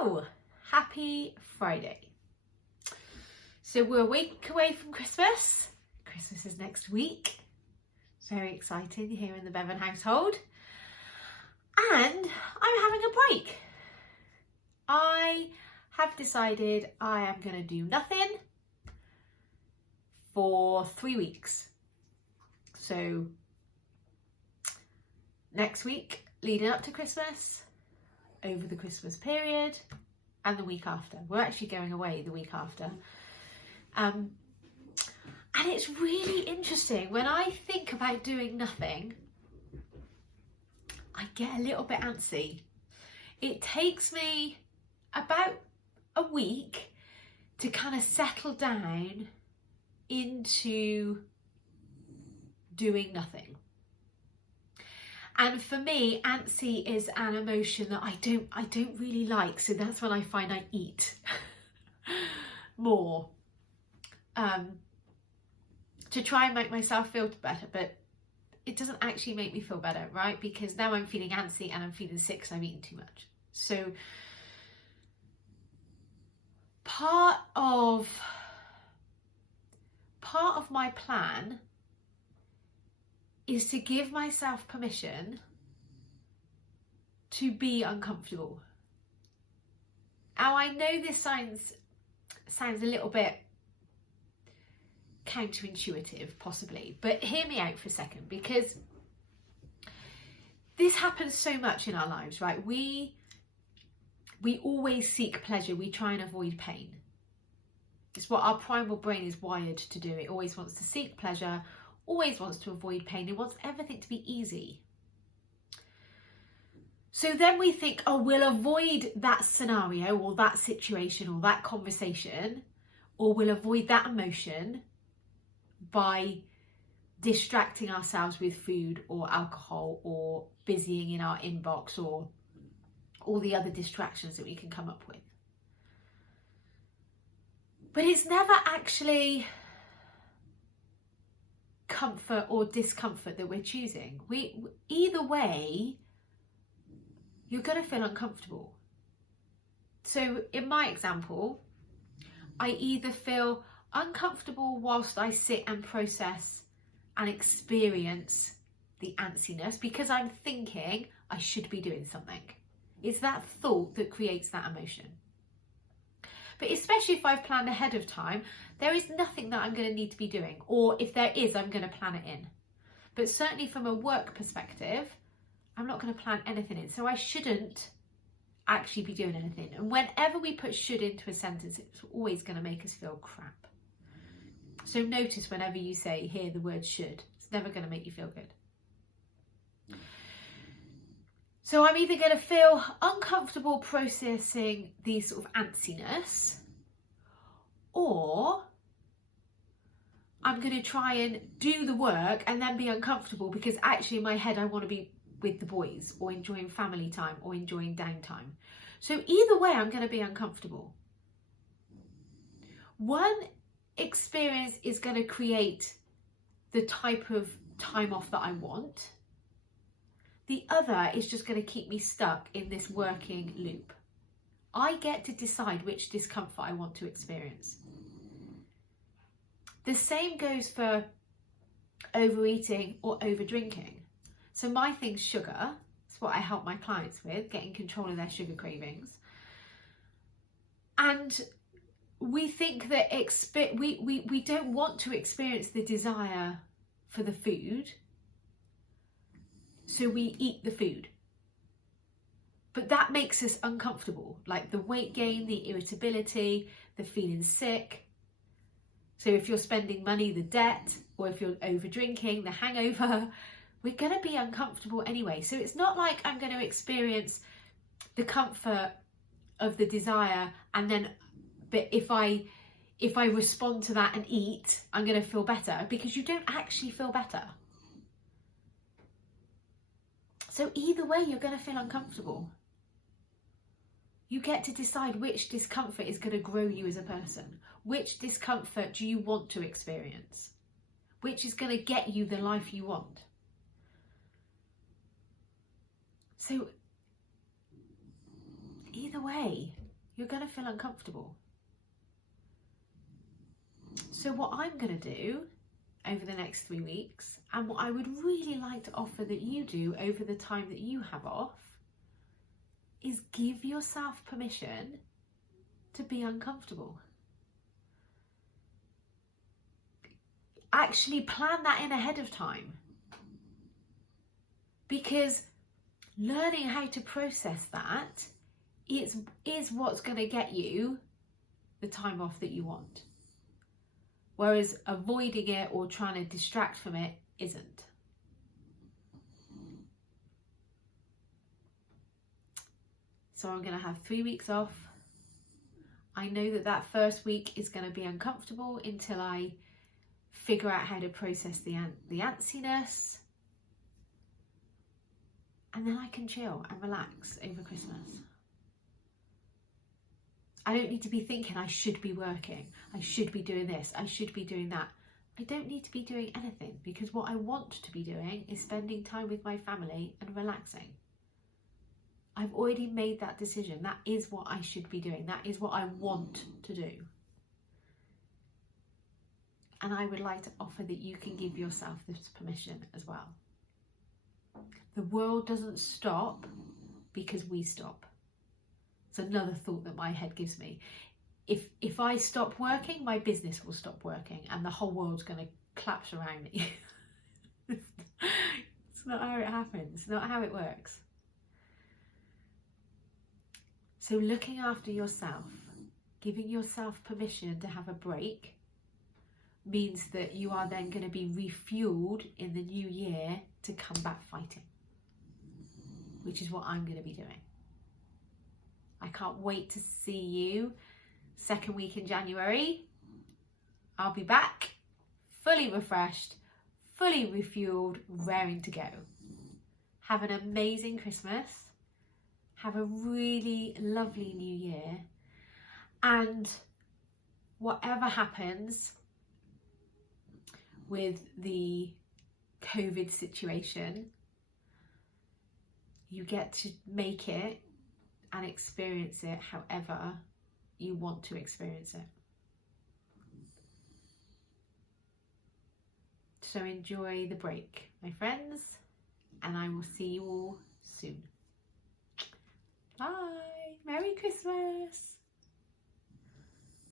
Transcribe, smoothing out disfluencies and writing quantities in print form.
So, happy Friday. So we're a week away from Christmas. Christmas is next week. Very exciting here in the Bevan household. And I'm having a break. I have decided I am going to do nothing for 3 weeks. So next week, leading up to Christmas, over the Christmas period, and the week after. We're actually going away the week after. And it's really interesting. When I think about doing nothing, I get a little bit antsy. It takes me about a week to kind of settle down into doing nothing. And for me, antsy is an emotion that I don't really like. So that's when I find I eat more to try and make myself feel better. But it doesn't actually make me feel better, right? Because now I'm feeling antsy and I'm feeling sick, so I've eaten too much. So part of my plan is to give myself permission to be uncomfortable. Now, I know this sounds a little bit counterintuitive, possibly, but hear me out for a second, because this happens so much in our lives, right? We always seek pleasure. We try and avoid pain. It's what our primal brain is wired to do. It always wants to seek pleasure, always wants to avoid pain. It wants everything to be easy. So then we think, oh, we'll avoid that scenario or that situation or that conversation, or we'll avoid that emotion by distracting ourselves with food or alcohol or busying in our inbox or all the other distractions that we can come up with. But it's never actually comfort or discomfort that we're choosing. Either way, you're going to feel uncomfortable. So in my example, I either feel uncomfortable whilst I sit and process and experience the antsiness because I'm thinking I should be doing something. It's that thought that creates that emotion. But especially if I've planned ahead of time, there is nothing that I'm going to need to be doing. Or if there is, I'm going to plan it in. But certainly from a work perspective, I'm not going to plan anything in. So I shouldn't actually be doing anything. And whenever we put should into a sentence, it's always going to make us feel crap. So notice whenever you hear the word should, it's never going to make you feel good. So I'm either going to feel uncomfortable processing the sort of antsiness, or I'm going to try and do the work and then be uncomfortable because actually in my head I want to be with the boys or enjoying family time or enjoying downtime. So either way I'm going to be uncomfortable. One experience is going to create the type of time off that I want. The other is just going to keep me stuck in this working loop. I get to decide which discomfort I want to experience. The same goes for overeating or over drinking. So my thing's sugar. That's what I help my clients with, getting control of their sugar cravings. And we think that we don't want to experience the desire for the food, so we eat the food. But that makes us uncomfortable, like the weight gain, the irritability, the feeling sick. So if you're spending money, the debt, or if you're over drinking, the hangover, we're going to be uncomfortable anyway. So it's not like I'm going to experience the comfort of the desire and then, but if I respond to that and eat, I'm going to feel better, because you don't actually feel better. So either way, you're going to feel uncomfortable. You get to decide which discomfort is going to grow you as a person. Which discomfort do you want to experience? Which is going to get you the life you want? So either way, you're going to feel uncomfortable. So what I'm going to do over the next 3 weeks, and what I would really like to offer that you do over the time that you have off, is give yourself permission to be uncomfortable. Actually plan that in ahead of time, because learning how to process that is what's going to get you the time off that you want, whereas avoiding it or trying to distract from it isn't. So I'm going to have 3 weeks off. I know that that first week is going to be uncomfortable until I figure out how to process the antsiness, and then I can chill and relax over Christmas. I don't need to be thinking I should be working, I should be doing this, I should be doing that. I don't need to be doing anything, because what I want to be doing is spending time with my family and relaxing. I've already made that decision. That is what I should be doing. That is what I want to do. And I would like to offer that you can give yourself this permission as well. The world doesn't stop because we stop. It's another thought that my head gives me. If I stop working, my business will stop working and the whole world's going to collapse around me. It's not how it happens. It's not how it works. So looking after yourself, giving yourself permission to have a break, means that you are then going to be refueled in the new year to come back fighting, which is what I'm going to be doing. I can't wait to see you second week in January. I'll be back fully refreshed, fully refueled, raring to go. Have an amazing Christmas. Have a really lovely new year. And whatever happens with the COVID situation, you get to make it and experience it however you want to experience it. So enjoy the break, my friends, and I will see you all soon. Bye. Merry Christmas.